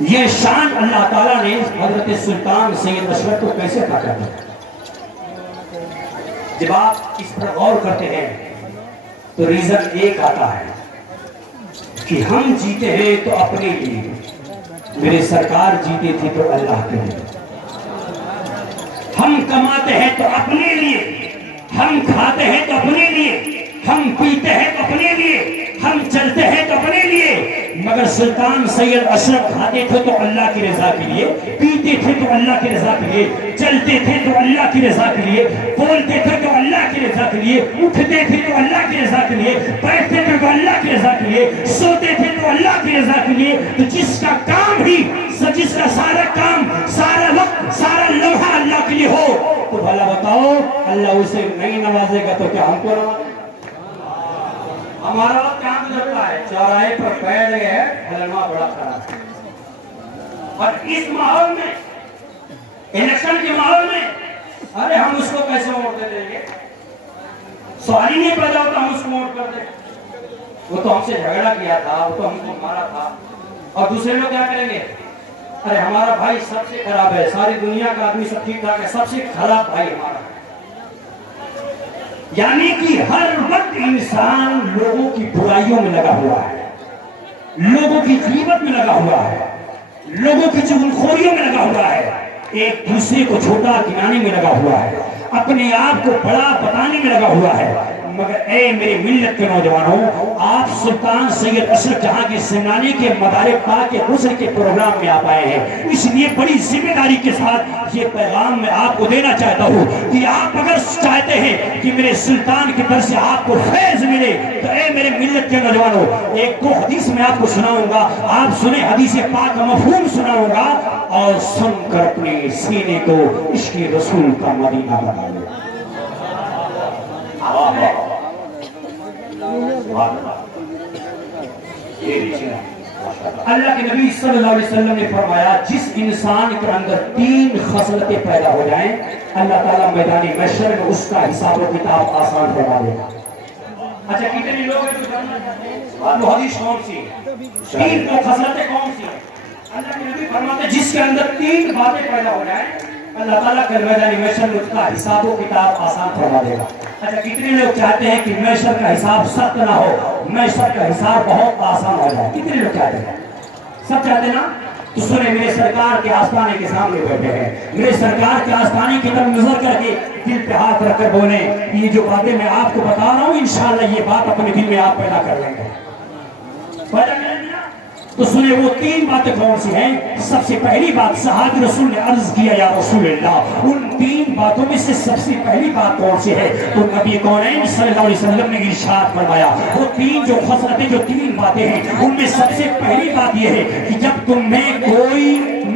یہ شان اللہ تعالیٰ نے حضرت سلطان سید اشرف کو کیسے عطا کر دیا؟ جب آپ اس پر غور کرتے ہیں تو ریزن ایک آتا ہے کہ ہم جیتے ہیں تو اپنے لیے، میرے سرکار جیتے تھے تو اللہ کے لیے۔ ہم کماتے ہیں تو اپنے لیے، ہم کھاتے ہیں تو اپنے لیے، ہم پیتے ہیں تو اپنے لیے، ہم چلتے ہیں تو اپنے لیے۔ مگر سلطان سید اشرف کھاتے تھے تو اللہ کی رضا کے لیے، پیتے تھے تو اللہ کی رضا کے لیے، چلتے تھے تو اللہ کی رضا کے لیے، بولتے تھے تو اللہ کی رضا کے لیے، اٹھتے تھے تو اللہ کی رضا کے لیے، بیٹھتے تھے تو اللہ کی رضا کے لیے، سوتے تھے تو اللہ کی رضا کے لیے۔ تو جس کا کام ہی، جس کا سارا کام، سارا وقت، سارا لمحہ اللہ کے لیے ہو، تو بھلا بتاؤ اللہ اسے نہیں نوازے گا تو کیا ہم کو نوازے؟ ہمارا وقت کہاں گزرتا ہے؟ چوراہے پر بیٹھ گئے، ہلما بڑا خراب ہے۔ اور اس ماحول میں، الیکشن کے ماحول میں، ارے ہم اس کو کیسے ووٹ دے دیں گے؟ سوال ہی نہیں پیدا ہوتا ہم اس کو ووٹ کر دیں۔ وہ تو ہم سے جھگڑا کیا تھا، وہ تو ہم کو مارا تھا، اور دوسرے لوگ کیا کریں گے؟ ارے ہمارا بھائی سب سے خراب ہے، ساری دنیا کا آدمی سب ٹھیک ٹھاک ہے، سب سے خراب بھائی ہمارا ہے۔ یعنی کہ ہر وقت انسان لوگوں کی برائیوں میں لگا ہوا ہے، لوگوں کی غیبت میں لگا ہوا ہے، لوگوں کی چغلخوریوں میں لگا ہوا ہے، ایک دوسرے کو چھوٹا گنانے میں لگا ہوا ہے، اپنے آپ کو بڑا بتانے میں لگا ہوا ہے۔ مگر اے میری ملت کے نوجوانوں، آپ سلطان سید اشرف جہاں کے سمنانی کے مدار پاک کے غسل کے پروگرام میں آپ آئے ہیں، اس لیے بڑی ذمہ داری کے ساتھ یہ پیغام میں آپ کو دینا چاہتا ہوں کہ آپ اگر چاہتے ہیں کہ میرے سلطان کی طرف سے آپ کو فیض ملے تو اے میرے ملت کے نوجوانوں، ایک دو حدیث میں آپ کو سناؤں گا، آپ سنیں، حدیث پاک کا مفہوم سناؤں گا، اور سن کر اپنے سینے کو عشق رسول کا مدینہ بنا لیں۔ اللہ کے نبی صلی اللہ علیہ وسلم نے فرمایا جس انسان کے اندر 3 خصلتیں پیدا ہو جائیں، اللہ تعالیٰ میدان محشر میں اس کا حساب و کتاب آسان فرما دے گا۔ اچھا کتنے لوگ ہیں جو جاننا چاہتے ہیں وہ حدیث کون سی ہے؟ 3 خصلتیں کون سی ہیں؟ اللہ کے نبی فرماتے ہیں جس کے اندر 3 باتیں پیدا ہو جائیں، اللہ تعالیٰ کل میدان محشر میں اس کا حساب و کتاب آسان فرما دے گا۔ اچھا کتنے لوگ چاہتے ہیں کہ محشر کا حساب سخت نہ ہو، محشر کا حساب بہت آسان ہو جائے؟ کتنے لوگ چاہتے ہیں؟ سب چاہتے ہیں نا؟ تو سنیں، میرے سرکار کے آستانے کے سامنے بیٹھے ہیں، میرے سرکار کے آستانے کی طرف نظر کر کے دل پہ ہاتھ رکھ کر بولیں یہ جو باتیں میں آپ کو بتا رہا ہوں انشاءاللہ یہ بات اپنے دل میں آپ پیدا کر لیں گے۔ تو سنیں وہ 3 باتیں کون سی ہیں؟ سب سے پہلی بات، صحابی رسول نے عرض کیا یا رسول اللہ ان 3 باتوں میں سے سب سے پہلی بات کون سی ہے؟ تو نبی کونین صلی اللہ علیہ وسلم نے ارشاد فرمایا وہ 3 جو خصلتیں، جو 3 باتیں ہیں، ان میں سب سے پہلی بات یہ ہے کہ جب تمہیں کوئی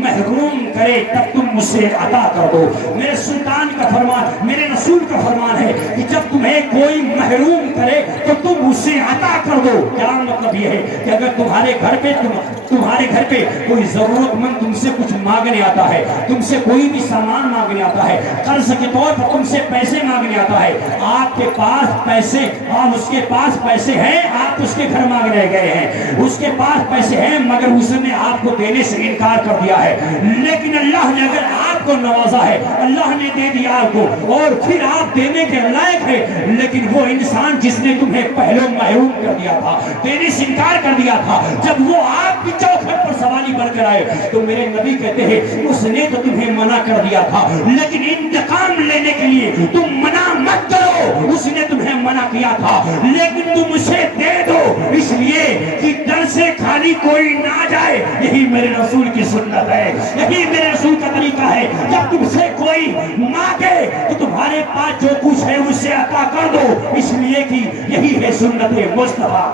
محروم کرے تب تم مجھ سے عطا کر دو۔ میرے سلطان کا فرمان، میرے رسول کا فرمان ہے کہ جب تمہیں کوئی محروم کرے تو تم مجھ سے عطا کر دو۔ کیا مطلب یہ ہے کہ اگر تمہارے گھر پہ کوئی ضرورت مند تم سے کچھ مانگنے آتا ہے، تم سے کوئی بھی سامان مانگنے آتا ہے، قرض کے طور پر تم سے پیسے مانگنے آتا ہے، آپ کے پاس پیسے اور اس کے پاس پیسے ہیں، آپ اس کے گھر مانگنے گئے ہیں، اس کے پاس پیسے ہیں مگر اس نے آپ کو دینے سے انکار کر دیا ہے، لیکن اللہ نے اگر آپ کو نوازا ہے، اللہ نے دے دیا آپ کو اور پھر آپ دینے کے لائق ہے، لیکن وہ انسان جس نے تمہیں پہلے محروم کر دیا تھا، دینے سے انکار کر دیا تھا، جب وہ آپ کی چوکھٹ پر سوالی بن کر آئے تو میرے نبی کہتے ہیں اس نے تو تمہیں منع کر دیا تھا، لیکن انتقام لینے کے لیے تم منع مت کرو، اس نے تمہیں منع کیا تھا لیکن تم اسے دے دو، اس لیے کہ ڈر سے خالی کوئی نہ جائے۔ یہی میرے رسول کی سنت ہے، یہی میرے رسول کا طریقہ ہے، جب تم سے کوئی مانگے تو تمہارے پاس جو کچھ ہے اسے عطا کر دو، اس لیے کہ یہی ہے سنت مصطفیٰ۔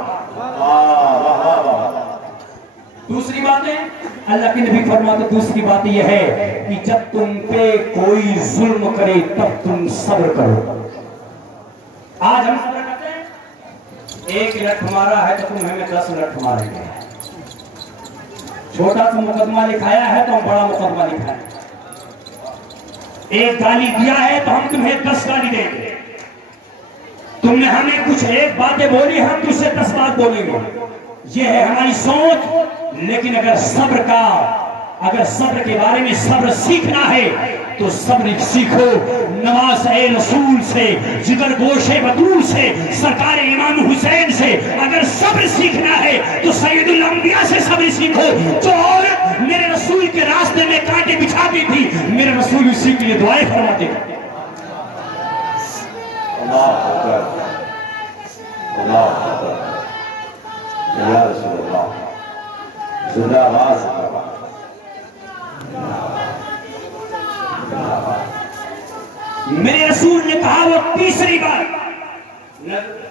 دوسری بات ہے اللہ کے نبی فرماتے، دوسری بات یہ ہے کہ جب تم پہ کوئی ظلم کرے تب تم صبر کرو۔ آج ہم صبر کرتے ہیں، 1 منٹ ہمارا ہے تو تم ہمیں 10 منٹ ہمارے گے، چھوٹا سا مقدمہ لکھایا ہے تو ہم بڑا مقدمہ لکھائیں، ایک گالی دیا ہے تو ہم تمہیں 10 گالی دیں گے، تم نے ہمیں کچھ 1 باتیں بولی ہم تجھ سے 10 بات بولیں گے، یہ ہے ہماری سوچ. لیکن اگر صبر کے بارے میں صبر سیکھنا ہے تو صبر سیکھو نواز رسول سے, جگر گوش بطول سے, سرکار امام حسین سے. اگر صبر سیکھنا ہے تو سید الانبیاء سے صبر سیکھو. جو عورت میرے رسول کے راستے میں کانٹے بچھاتی تھی, میرے رسول اسی کے لیے دعائیں فرماتے تھے. اللہ اکبر, اللہ اکبر, یا رسول اللہ, زندہ آواز. میرے رسول نے کہا وہ تیسری بات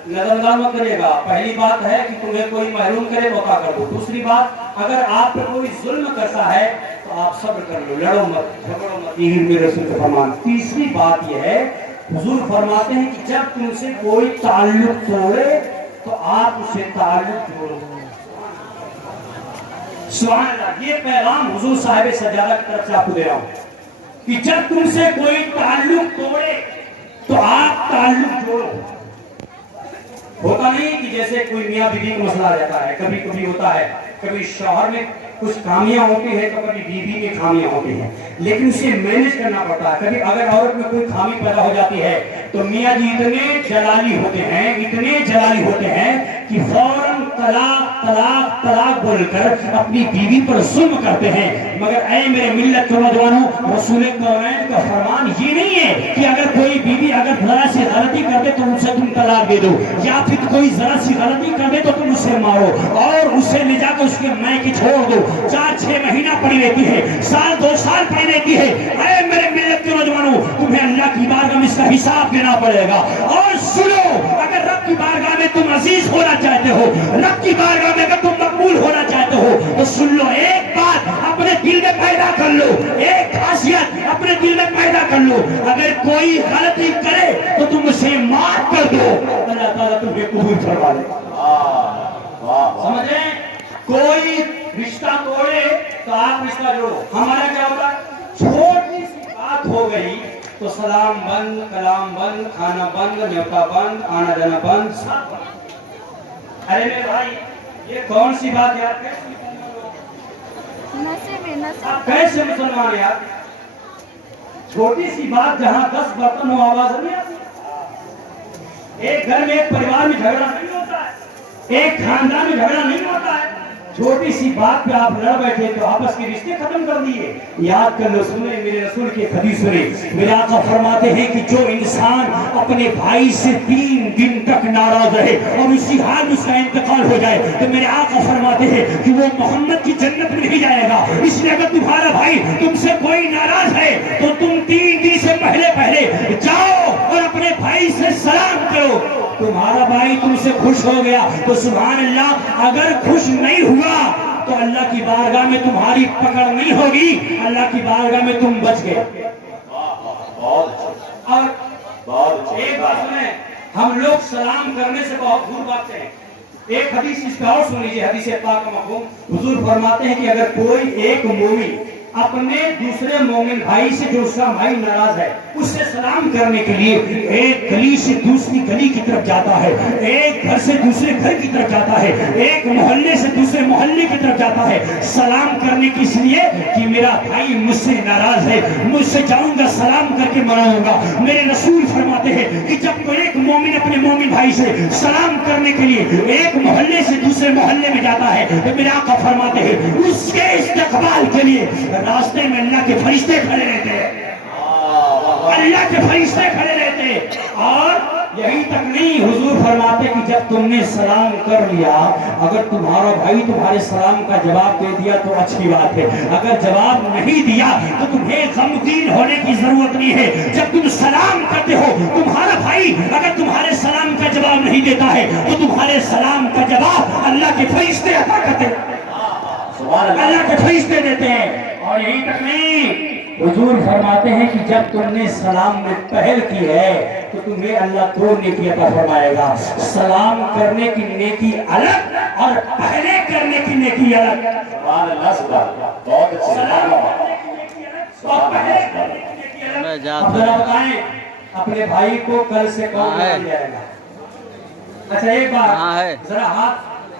نظر انداز مت کرے گا. پہلی بات ہے کہ تمہیں کوئی محروم کرے تو عطا کر دو. دوسری بات, اگر آپ پر کوئی ظلم کرتا ہے تو آپ صبر کر لو, لڑو مت, جھگڑو مت. یہ میرے رسول کا فرمان. تیسری بات یہ ہے, حضور فرماتے ہیں کہ جب تم سے کوئی تعلق توڑے تو آپ اسے تعلق جوڑو. سبحان اللہ. یہ پیغام حضور صاحب سجادہ کی طرف سے آپ کو دے رہا ہوں کہ جب تم سے کوئی تعلق توڑے تو آپ تعلق جوڑو. ہوتا نہیں کہ جیسے کوئی میاں بیوی کا مسئلہ آ جاتا ہے, کبھی کبھی ہوتا ہے, کبھی شوہر میں کچھ خامیاں ہوتی ہیں تو کبھی بیوی میں خامیاں ہوتی ہیں, لیکن اسے مینج کرنا پڑتا ہے. کبھی اگر عورت میں کوئی خامی پیدا ہو جاتی ہے تو میاں جی اتنے جلالی ہوتے ہیں کہ فوراً طلاق طلاق طلاق بول کر اپنی بیوی پر ظلم کرتے ہیں. مگر اے میرے ملت کے نوجوانوں, رسول کونین کا فرمان یہ نہیں ہے کہ اگر کوئی بیوی اگر ذرا سی غلطی کر دے تو اسے تم طلاق دے دو, یا پھر کوئی ذرا سی غلطی کر دے تو تم اسے مارو اور اسے لے جا کر اس کے میکے چھوڑ دو. 4-6 مہینہ پڑی رہتی ہے, سال 2 سال پڑی رہتی ہے. اے میرے ملت کے نوجوانوں, تمہیں اللہ کی بارگاہ میں اس کا حساب دینا پڑے گا. اور سنو, اگر رب کی بارگاہ میں تم عزیز ہونا چاہتے ہو, رب کی بارگاہ میں اگر تم مقبول ہونا چاہتے ہو تو سن لو, ایک بات اپنے دل میں پیدا کر لو, ایک خاصیت اپنے دل میں پیدا کر لو, اگر کوئی غلطی کرے تو تم اسے معاف کر دو, اللہ تعالیٰ تمہیں قبول فرما لے. سمجھ رہے ہیں؟ کوئی رشتہ توڑے تو آپ رشتہ جوڑو. ہمارا کیا ہوتا ہے, چھوٹی سی بات ہو گئی تو سلام بند, کلام بند, کھانا بند, نیوتا بند, آنا جانا بند, سب بند. ارے میرے بھائی, یہ کون سی بات ہے, آپ کیسے مسلمان ہیں؟ چھوٹی سی بات جہاں 10 برتن ہو آواز نہیں آتی. ایک گھر میں ایک پریوار میں جھگڑا نہیں ہوتا ہے, ایک خاندان میں جھگڑا نہیں ہوتا ہے. چھوٹی سی بات پہ آپ لڑ بیٹھے تو آپس کے رشتے ختم کر دیے. یاد کر لو, سنیں میرے رسول کی حدیث سنیں. میرے آقا فرماتے ہیں کہ جو انسان اپنے بھائی سے 3 دن تک ناراض رہے اور اسی حال میں اس کا انتقال ہو جائے تو میرے آقا فرماتے ہیں کہ وہ محمد کی جنت میں نہیں جائے گا. اس لیے اگر تمہارا بھائی تم سے کوئی ناراض ہے تو تم 3 دن سے پہلے جاؤ اور اپنے بھائی سے سلام کرو. تمہارا بھائی تم سے خوش ہو گیا تو سبحان اللہ, اگر خوش نہیں ہوا تو اللہ کی بارگاہ میں تمہاری پکڑ نہیں ہوگی, اللہ کی بارگاہ میں تم بچ گئے. اور ایک بات سنیں, ہم لوگ سلام کرنے سے بہت دور بھاگتے ہیں. ایک حدیث اس پہ اور سن لیجیے, حدیث پاک کا مفہوم. حضور فرماتے ہیں کہ اگر کوئی ایک مومن اپنے دوسرے مومن بھائی سے جو اس کا بھائی ناراض ہے اس سے سلام کرنے کے لیے ایک گلی سے دوسری گلی کی طرف جاتا ہے, ایک گھر سے دوسرے گھر کی طرف جاتا ہے, ایک محلے سے دوسرے محلے کی طرف جاتا ہے سلام کرنے کی, اس لیے کہ میرا بھائی مجھ سے ناراض ہے, مجھ سے جاؤں گا سلام کر کے مناؤں گا. میرے رسول فرماتے ہیں کہ جب کوئی ایک مومن اپنے مومن بھائی سے سلام کرنے کے لیے ایک محلے سے دوسرے محلے میں جاتا ہے تو میرے آقا فرماتے ہیں اس کے استقبال کے لیے راستے میں اللہ کے فرشتے کھڑے رہتے ہیں, اللہ کے فرشتے کھڑے رہتے ہیں. اور یہی تک نہیں, حضور فرماتے کہ جب تم نے سلام کر لیا, اگر تمہارا بھائی تمہارے سلام کا جواب دے دیا تو اچھی بات ہے, اگر جواب نہیں دیا تو تمہیں غمگین ہونے کی ضرورت نہیں ہے. جب تم سلام کرتے ہو, تمہارا بھائی اگر تمہارے سلام کا جواب نہیں دیتا ہے تو تمہارے سلام کا جواب اللہ کے فرشتے عطا کرتے ہیں, اللہ کے فرشتے دیتے ہیں. اور یہی تک نہیں, حضور فرماتے ہیں کہ جب تم نے سلام میں پہل کی ہے تو تمہیں اللہ 2 نیکی عطا فرمائے گا. سلام کرنے کی نیکی الگ اور پہلے کرنے کی نیکی الگ. سبحان اللہ, سبحان اللہ, بہت اچھا. سلام کرنے کی نیکی الگ اور پہلے کرنے کی نیکی الگ. اب ذرا بتائیں اپنے بھائی کو کل سے کون مان جائے گا؟ اچھا ایک بات, ذرا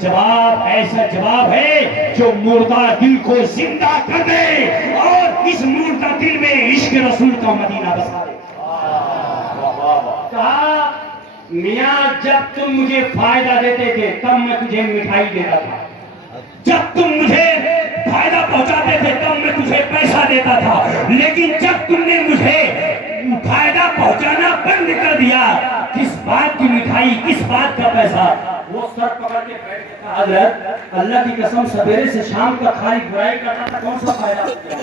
جواب ایسا جواب ہے جو مردہ دل کو زندہ کر دے اور اس مردہ دل میں عشق رسول کا مدینہ بسا دے. کہا میاں جب تم مجھے فائدہ دیتے تھے تب میں تجھے مٹھائی دیتا تھا, جب تم مجھے فائدہ پہنچاتے تھے تب میں تجھے پیسہ دیتا تھا, لیکن جب تم نے مجھے فائدہ پہنچانا بند کر دیا, کس بات کی مٹھائی, کس بات کا پیسہ. وہ سر پکڑ کے بیٹھ کے کہا حضرت اللہ کی قسم سویرے سے شام کا خالی برائی کرتا تھا, کون سا فائدہ کیا؟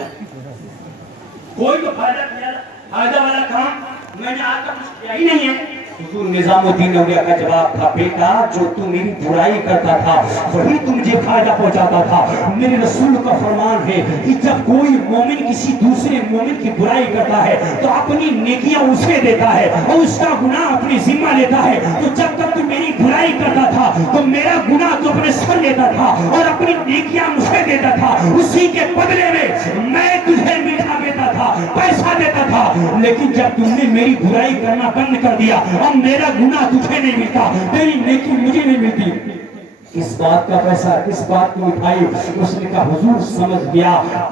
کوئی تو فائدہ کیا, فائدہ والا کام میں نے آج تک کچھ کیا ہی نہیں ہے. حضور نظام الدین اولیا کا جواب تھا بیٹا جو تو میری برائی کرتا تھا وہی تو مجھے فائدہ پہنچاتا تھا. میرے رسول کا فرمان ہے کہ جب کوئی مومن کسی دوسرے مومن کی برائی کرتا ہے تو اپنی نیکیاں اسے دیتا ہے اور اس کا گناہ اپنی ذمہ لیتا ہے. تو جب تک تو میری برائی کرتا تھا تو میرا گناہ تو اپنے سر لیتا تھا اور اپنی نیکیاں مجھے دیتا تھا, اسی کے بدلے میں تجھے میٹھا دیتا تھا, پیسہ دیتا تھا. لیکن جب تم نے میری برائی کرنا بند کر دیا اب میرا گناہ تجھے نہیں ملتا, تیری نیکی مجھے نہیں ملتی. اس بات کا پیسہ, اس بات کو اٹھائی. اس نے کہا حضور سمجھ گیا,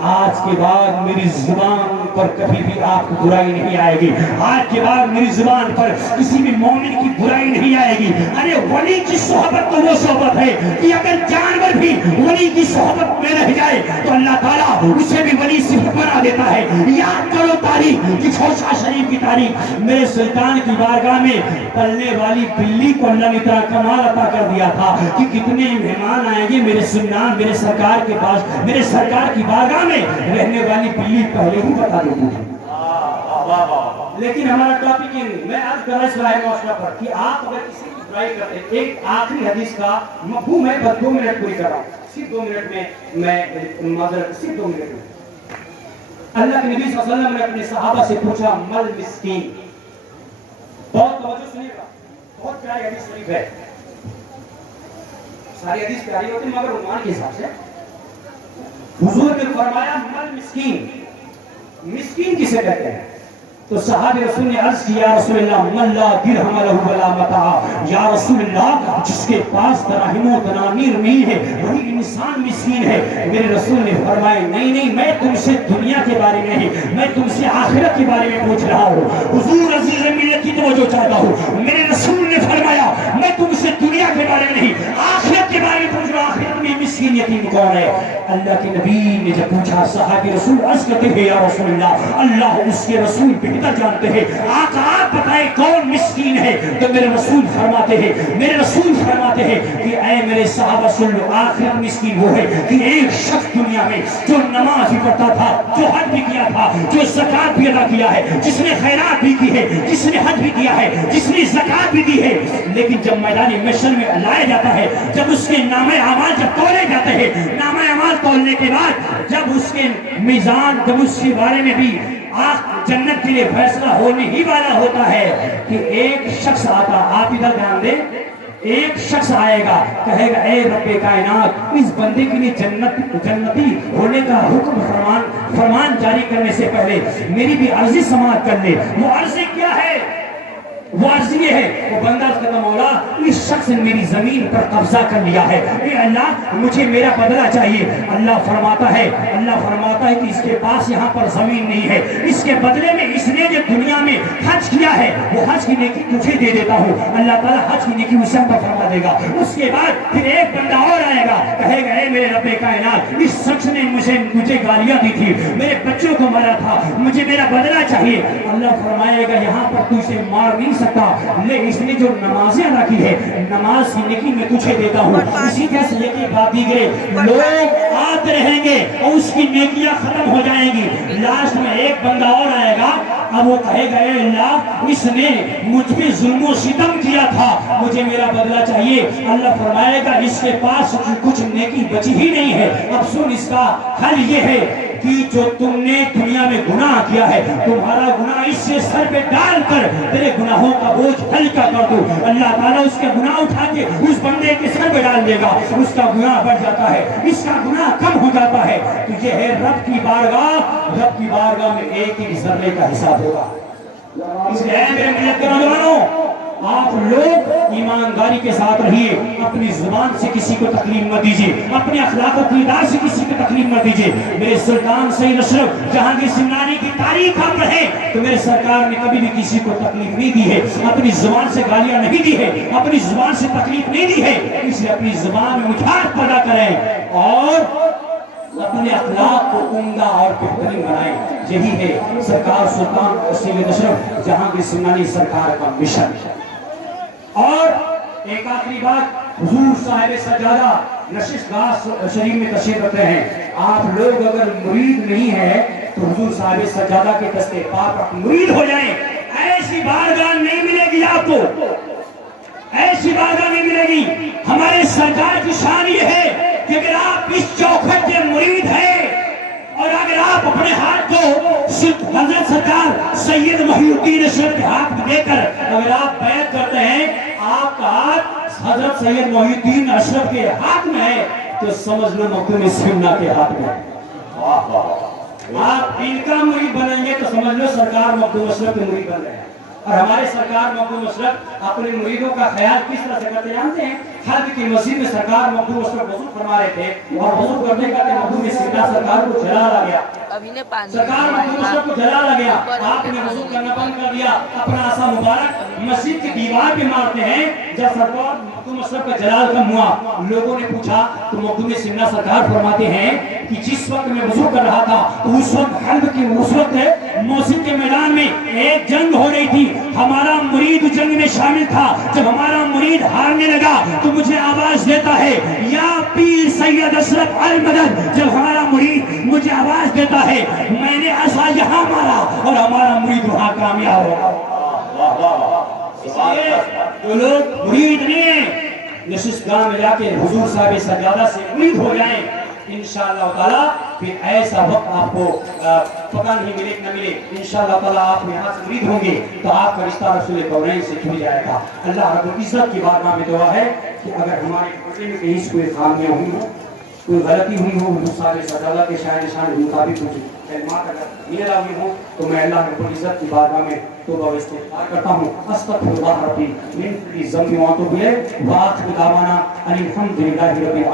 آج کے بعد میری زبان پر کبھی بھی آپ کو برائی نہیں آئے گی, آج کے بعد میری زبان پر کسی بھی مومن کی برائی نہیں آئے گی. ارے ولی کی صحبت تو وہ صحبت ہے کہ اگر جانور بھی ولی کی صحبت میں رہ جائے تو اللہ تعالیٰ اسے بھی ولی صفت بنا دیتا ہے. یاد کرو تاریخ کی چھوٹا شریف کی تاریخ, میرے سلطان کی بارگاہ میں پلنے والی بلی کو اللہ نے اتنا کمال عطا کر دیا تھا کہ کتنے مہمان آئیں گے میرے سلطان میرے سرکار کے پاس, میرے سرکار کی بارگاہ میں رہنے والی بلی پہلے ہی بتا دیتی تھی. لیکن ہمارا ٹاپک میں آج کر رہا اسلام معاشرہ پر کہ آپ اگر کسی کی برائی کرتے, ایک آخری حدیث کا مفہوم ہے, بس 2 منٹ پوری کر رہا ہوں, صرف 2 منٹ میں معذرت صرف 2 منٹ میں. اللہ کے نبی صلی اللہ علیہ وسلم نے اپنے صحابہ سے پوچھا مل مسکین, بہت توجہ سنیے گا, بہت پیاری حدیث شریف ہے. ساری حدیث پیاری ہوتی مگر عنوان کے حساب سے. حضور نے فرمایا مل مسکین, مسکین کسے کہتے ہیں؟ تو صحابہ رسول نے عرض کیا یا رسول اللہ من لا درہم لہ ولا متاع, یا رسول اللہ جس کے پاس دراہم و دنانیر نہیں ہے وہی انسان مسکین ہے. میرے رسول نے فرمایا نہیں میں تم سے دنیا کے بارے میں نہیں, میں تم سے آخرت کے بارے میں پوچھ رہا ہوں. حضور عزیز ملت کی توجہ چاہتا ہوں. میرے رسول نے فرمایا میں تم سے دنیا کے بارے میں نہیں آخرت کے بارے میں پوچھ رہا ہوں. آخرت میں مسکین یتیم کون ہے؟ اللہ کے نبی نے جب پوچھا صحابہ رسول عرض کرتے ہیں یا رسول اللہ اس کے رسول بہتر جانتے ہیں, آقا آپ بتائیں کون مسکین ہے؟ تو میرے رسول فرماتے ہیں کہ اے میرے صحابہ سن لو, آخر مسکین وہ ہے کہ ایک شخص دنیا میں جو نماز بھی پڑھتا تھا, جو حج بھی کیا تھا, جو زکات بھی ادا کیا ہے, جس نے خیرات بھی کی ہے, جس نے حج بھی کیا ہے, جس نے زکات بھی دی ہے, لیکن جب میدان محشر میں لایا جاتا ہے, جب اس کے نامہ اعمال جب تولے جاتے ہیں, نامہ اعمال تولنے کے بعد جب اس کے میزان, جب اس کے بارے میں بھی جنت کے لیے فیصلہ ہونے ہی والا ہوتا ہے کہ ایک شخص آتا, آپ ادھر دھیان دیں, ایک شخص آئے گا کہے گا اے رب کائنات اس بندے کے لیے جنتی ہونے کا حکم فرمان جاری کرنے سے پہلے میری بھی عرضی سماعت کر لے. وہ عرضی کیا ہے؟ وہ عرض یہ ہے, وہ بندہ کہتا مولا اس شخص نے میری زمین پر قبضہ کر لیا ہے, اے اللہ مجھے میرا بدلہ چاہیے. اللہ فرماتا ہے کہ اس کے پاس یہاں پر زمین نہیں ہے, اس کے بدلے میں اس نے جو دنیا میں حج کیا ہے وہ حج کی نیکی تجھے دے دیتا ہوں. اللہ تعالیٰ حج کی نیکی اسے پر فرما دے گا. اس کے بعد پھر ایک بندہ اور آئے گا کہے گا اے میرے رب کائنات اس شخص نے مجھے گالیاں دی تھی, میرے بچوں کو مارا تھا, مجھے میرا بدلہ چاہیے. اللہ فرمائے گا یہاں پر تو اسے مار نہیں سکتا, لے اس نے جو نمازیں ادا کی ہے نماز کی نیکی میں تجھے دیتا ہوں. اسی طرح سے یہ بات دی گئی, لوگ آتے رہیں گے اور اس کی نیکیاں ختم ہو جائیں گی. لاسٹ میں ایک بندہ اور آئے گا, اب وہ کہے گا اے اللہ اس نے مجھ پہ ظلم و ستم کیا تھا, مجھے میرا بدلہ چاہیے. اللہ فرمائے گا اس کے پاس کچھ نیکی بچی ہی نہیں ہے. اب سن اس کا حل یہ ہے کہ جو تم نے دنیا میں گناہ کیا ہے تمہارا گناہ اس سے سر پہ ڈال کر تیرے گناہوں کا بوجھ ہلکا کر دو. اللہ تعالیٰ اس کے گناہ اٹھا کے اس بندے کے سر پہ ڈال دے گا, اس کا گناہ بڑھ جاتا ہے, اس کا گناہ کم ہو جاتا ہے. تو یہ ہے رب کی بارگاہ میں ایک ایک ذرے کا حساب ہوگا. اس لیے میرے ملت کے نوجوانوں آپ لوگ ایمانداری کے ساتھ رہیے، اپنی زبان سے کسی کو تکلیف مت دیجیے، اپنے اخلاق و کردار سے کسی کو تکلیف مت دیجیے۔ میرے سلطان سید اشرف جہانگیر سمنانی کی تاریخ آپ پڑھیں تو میرے سرکار نے کبھی بھی کسی کو تکلیف نہیں دی ہے، اپنی زبان سے گالیاں نہیں دی ہے، اپنی زبان سے تکلیف نہیں دی ہے، اس لیے اپنی زبان میں مٹھاس پیدا کریں اور اپنے اخلاق کو عمدہ اور بہترین بنائیں۔ یہی ہے سرکار سلطان سید اشرف جہانگیر سمنانی سرکار کا مشن۔ اور ایک آخری بات، حضور صاحب سجادہ نشست گاہ شریف میں تشریف رکھتے ہیں، آپ لوگ اگر مرید نہیں ہے تو حضور صاحب سجادہ کے دستے پاک پر مرید ہو جائیں۔ ایسی بارگاہ نہیں ملے گی آپ کو، ایسی بارگاہ نہیں ملے گی۔ ہمارے سرکار کی شان یہ ہے کہ اگر آپ اس چوکھٹ کے مرید ہیں اور اگر آپ اپنے ہاتھ کو حضرت سرکار سید محی الدین اشرف کے ہاتھ میں دے کر اگر آپ بیعت کرتے ہیں، آپ کا ہاتھ حضرت سید محی الدین اشرف کے ہاتھ میں ہے تو سمجھ لو مخدوم سمنا کے ہاتھ میں ہے۔ آپ ان کا مرید بنیں گے تو سمجھ لو سرکار مخدوم اشرف کے مرید بن رہے ہیں۔ اور ہمارے سرکار مخدوم اشرف اپنے مریدوں کا خیال کس طرح سے کرتے جانتے ہیں؟ حج کی مسجد میں سرکار مخدوم اشرف وضو فرما رہے تھے اور وضو کرتے کرتے مخدوم سمنا سرکار کو جلال آ گیا، سرکار مخدوم اشرف کو جلال آ گیا، آپ نے وضو کرنا بند کر دیا، اپنا عصا مبارک مسجد کی دیوار پہ مارتے ہیں۔ جب سرکار مخدوم اشرف کا جلال کم ہوا، لوگوں نے پوچھا تو مخدوم سمنا سرکار فرماتے ہیں کہ جس وقت میں وضو کر رہا تھا تو اس وقت حلب کی اس وقت موصل کے میدان میں ایک جنگ ہو رہی تھی، ہمارا مرید جنگ میں شامل تھا۔ جب ہمارا مرید ہارنے لگا تو مجھے آواز دیتا ہے یا پیر سید اشرف المدد۔ جب ہمارا مرید مجھے آواز دیتا ہے میں نے عصا یہاں مارا اور ہمارا مرید وہاں کامیاب ہوا۔ اس لیے جو لوگ مرید نہیں ہیں نشست گاہ میں جا کے حضور صاحب سجادہ سے مرید ہو جائیں، انشاءاللہ تعالیٰ پھر ایسا وقت آپ کو پتہ نہیں ملے نہ ملے، انشاءاللہ تعالیٰ آپ یہاں سے مرید ہوں گے تو آپ کا رشتہ رسول کونین سے جڑ جائے گا۔ اللہ رب العزت کی بارگاہ میں دعا ہے کہ اگر ہمارے پڑھنے میں کہیں سے کوئی خامیاں ہوئی ہوں، کوئی غلطی ہوئی ہو، حضور صاحب سجادہ کے شاعر نشان کے مطابق کچھ کلمات اگر میرا ہوئی ہوں تو میں اللہ رب العزت کی بارگاہ میں توبہ و استغفار کرتا ہوں۔ استغفر اللہ ربی من کل ذنب و اتوب الیہ، وآخر دعوانا ان الحمد للہ رب العالمین۔